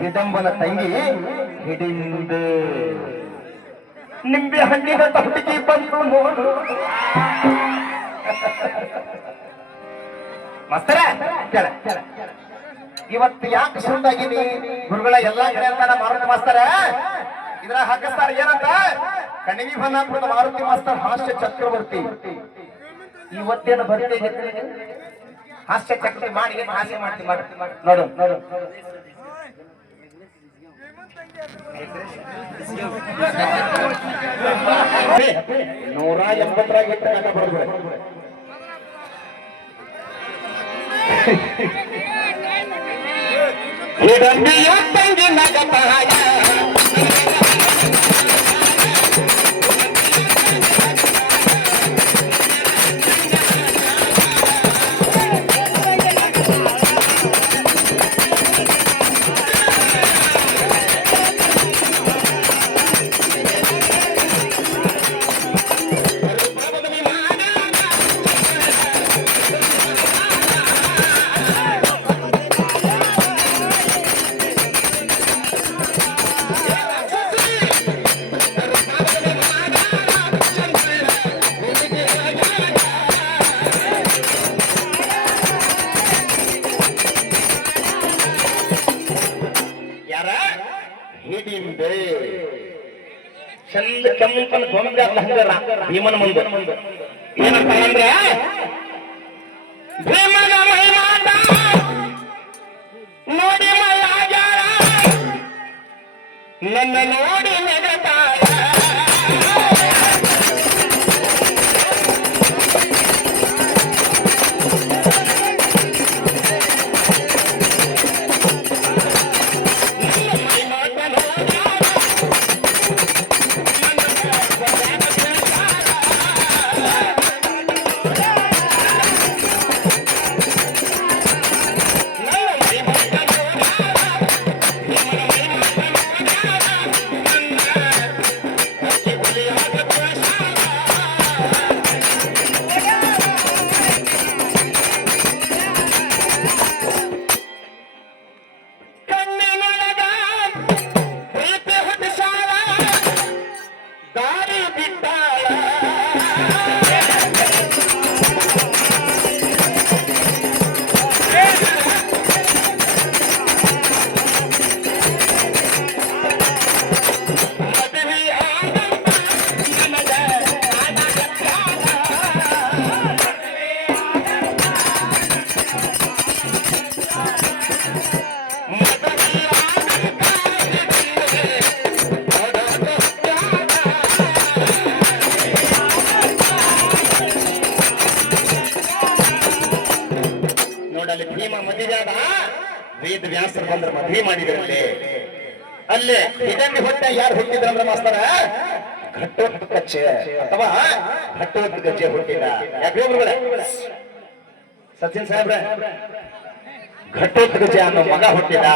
ಹಿಡಂಬನ ತಂಗಿ ಹಿಡಿಂದ. ನಿಂಬೆ ಹಣ್ಣಿನ ಹುಡುಗಿ ಬಂದು ನೋಡು ಮಸ್ತರ, ಕೇಳ. ಇವತ್ತು ಯಾಕೆ ಸುಂದಾಗಿನಿ ಗುರುಗಳ ಎಲ್ಲಾ ಕಡೆ ಅಂತ ಮಾರುತಿ ಮಾಸ್ತರ? ಇದ್ರ ಹಾಕಿಸ್ತಾರ ಏನಂತ? ಕಣಿವಿ ಬನ್ನಾಪುರದ ಮಾರುತಿ ಮಾಸ್ತರ್ ಹಾಸ್ಯ ಚಕ್ರವರ್ತಿ. ಇವತ್ತೇನು ಬರ್ತೀವಿ ಹಾಸ್ಯ ಚಕ್ರಿ ಮಾಡಿ ಏನು ಹಾಸ್ಯ ಮಾಡ್ತಿ ಮಾಡಿ ನೋಡು ನೋಡು ನೂರ ಎಂಬತ್ತರಾಗ ಇಟ್ಟು ತಂಗಿ ನಗತಾಯ ಹಿಡಿಂಬೆ ಚಂದ ಕೆಂಪನ ಗೊಂಬೆ ಹಂಗಾರ ಭೀಮನ ಮುಂದೆ. ಏನಂತ ಅಂದ್ರೆ, ಭೀಮನ ಮೈಮಾಟ ನೋಡಿ ಮಲ್ಲಾಜಾಳ ನನ್ನ ನೋಡಿ ದಾರಿ ಬಿಟ್ಟಾಳ ನೋಡಲ್ಲಿ ಭೀಮ ಮದುವೆಯಾದ ವೇದ ವ್ಯಾಸರು ಬಂದ್ರೆ ಮದುವೆ ಮಾಡಿದ್ರಲ್ಲಿ ಅಲ್ಲಿ. ಇದನ್ನು ಹೊಟ್ಟೆ ಯಾರು ಹುಟ್ಟಿದ್ರು ಅಂದ್ರೆ ಮಾಸ್ತರ? ಘಟ್ಟೋದ್ ಕಚ್ಚೆ ಅಥವಾ ಘಟ್ಟೋದ್ ಕಚ್ಚೆ ಹುಟ್ಟಿದ. ಯಾಕೆ ಸಚಿನ್ ಸಾಹೇಬ್ರೆ ಘಟ್ಟೋದ್ ಕಚ್ಚೆ ಅನ್ನೋ ಮಗ ಹುಟ್ಟಿದ.